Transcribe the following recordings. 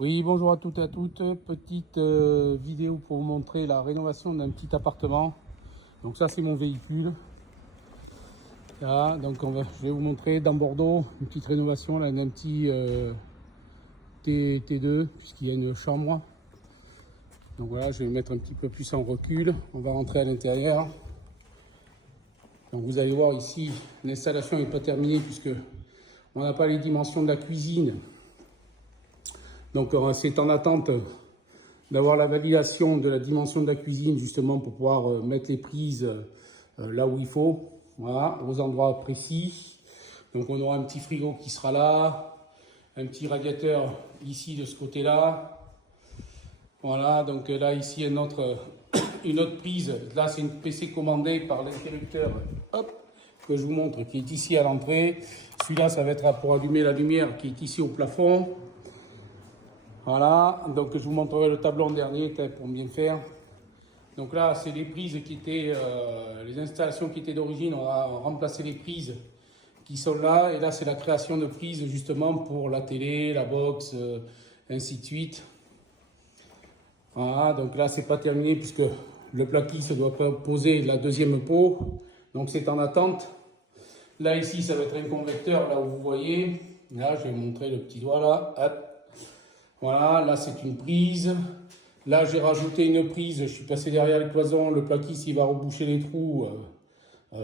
Oui, bonjour à toutes et à toutes. Petite vidéo pour vous montrer la rénovation d'un petit appartement. Donc ça, c'est mon véhicule. Là, donc je vais vous montrer dans Bordeaux une petite rénovation là, d'un petit T2 puisqu'il y a une chambre. Donc voilà, je vais mettre un petit peu plus en recul. On va rentrer à l'intérieur. Donc vous allez voir ici, l'installation n'est pas terminée puisque on n'a pas les dimensions de la cuisine. Donc c'est en attente d'avoir la validation de la dimension de la cuisine justement pour pouvoir mettre les prises là où il faut, voilà, aux endroits précis. Donc on aura un petit frigo qui sera là, un petit radiateur ici de ce côté-là. Voilà, donc là ici une autre prise. Là c'est une PC commandée par l'interrupteur, hop, que je vous montre, qui est ici à l'entrée. Celui-là ça va être pour allumer la lumière qui est ici au plafond. Voilà, donc je vous montrerai le tableau en dernier pour bien faire. Donc là, c'est les prises qui étaient, les installations qui étaient d'origine. On a remplacé les prises qui sont là. Et là, c'est la création de prises justement pour la télé, la box, ainsi de suite. Voilà, donc là, c'est pas terminé puisque le plaquiste doit poser la deuxième peau. Donc c'est en attente. Là, ici, ça va être un convecteur, là où vous voyez. Là, je vais vous montrer le petit doigt là. Hop. Voilà, là c'est une prise. Là j'ai rajouté une prise, je suis passé derrière les cloisons, le plaquiste il va reboucher les trous.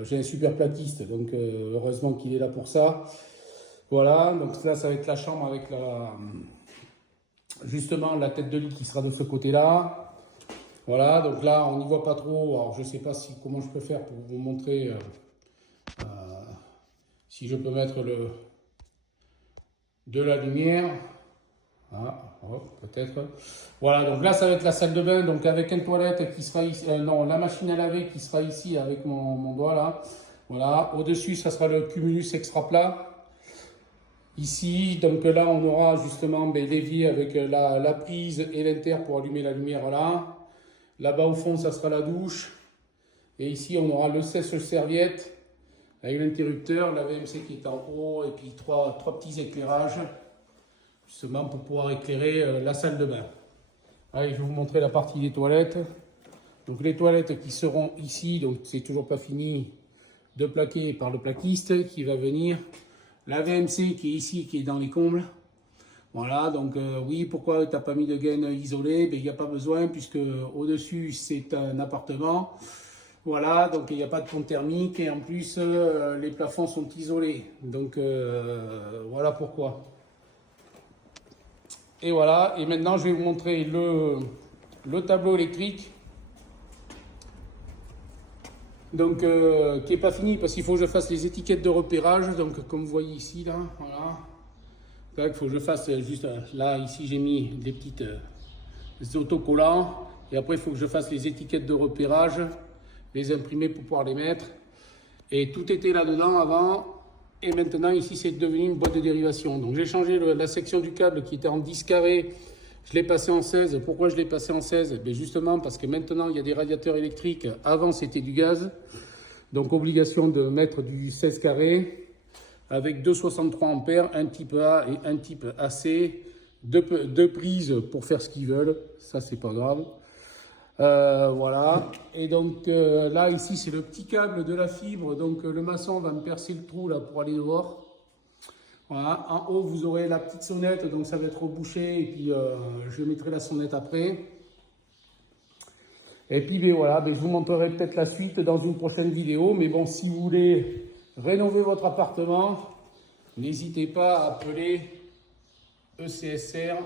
J'ai un super plaquiste, donc heureusement qu'il est là pour ça. Voilà, donc là ça va être la chambre avec justement la tête de lit qui sera de ce côté-là. Voilà, donc là on n'y voit pas trop, alors je sais pas comment je peux faire pour vous montrer si je peux mettre de la lumière. Ah, oh, peut-être. Voilà, donc là ça va être la salle de bain, donc avec une toilette qui sera ici, non, la machine à laver qui sera ici avec mon doigt là. Voilà, au-dessus ça sera le cumulus extra plat. Ici, donc là on aura justement l'évier avec la prise et l'inter pour allumer la lumière là. Là-bas au fond ça sera la douche. Et ici on aura le sèche-serviette avec l'interrupteur, la VMC qui est en haut et puis trois petits éclairages. Justement pour pouvoir éclairer la salle de bain. Allez, je vais vous montrer la partie des toilettes. Donc les toilettes qui seront ici, donc c'est toujours pas fini de plaquer par le plaquiste qui va venir. La VMC qui est ici, qui est dans les combles. Voilà, donc oui, pourquoi tu n'as pas mis de gaine isolée? Ben, il n'y a pas besoin puisque au-dessus c'est un appartement. Voilà, donc il n'y a pas de pompe thermique et en plus les plafonds sont isolés. Donc voilà pourquoi. Et voilà, et maintenant je vais vous montrer le tableau électrique. Donc qui n'est pas fini parce qu'il faut que je fasse les étiquettes de repérage. Donc comme vous voyez ici, là, voilà. Donc, il faut que je fasse juste, là, ici j'ai mis des petites autocollants. Et après il faut que je fasse les étiquettes de repérage, les imprimer pour pouvoir les mettre. Et tout était là-dedans avant. Et maintenant, ici, c'est devenu une boîte de dérivation. Donc, j'ai changé la section du câble qui était en 10 carrés. Je l'ai passé en 16. Pourquoi je l'ai passé en 16? Ben justement, parce que maintenant, il y a des radiateurs électriques. Avant, c'était du gaz. Donc, obligation de mettre du 16 carrés avec 2,63 ampères, un type A et un type AC. Deux prises pour faire ce qu'ils veulent. Ça, c'est pas grave. Voilà, et donc là ici c'est le petit câble de la fibre, donc le maçon va me percer le trou là pour aller dehors. Voilà, en haut vous aurez la petite sonnette, donc ça va être rebouché et puis je mettrai la sonnette après. Et puis ben, voilà, ben, je vous montrerai peut-être la suite dans une prochaine vidéo, mais bon, si vous voulez rénover votre appartement, n'hésitez pas à appeler ECSR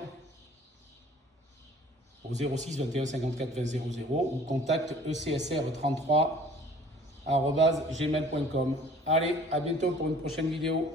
au 06 21 54 20 00 ou contact ecsr33@gmail.com. Allez, à bientôt pour une prochaine vidéo.